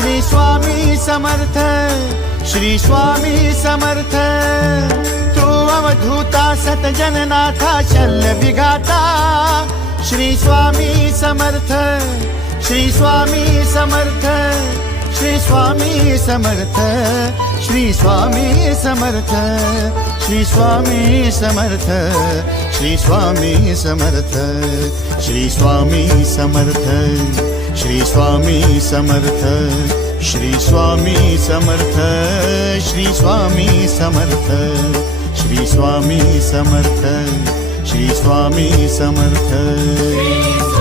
Shri Swami Samarth, Shri Swami Samarth. Tu अवधूता सतजननाथा Shalya विघाता, Shri Swami Samarth, Shri Swami Samarth, Shri Swami Samarth, Shri Swami Samarth, Shri Swami Samarth, Shri Swami Samarth, Shri Swami Samarth, Shri Swami Samarth, Shri Swami Samarth, Shri Swami Samarth, Shri Swami Samarth, Shri Swami Samarth.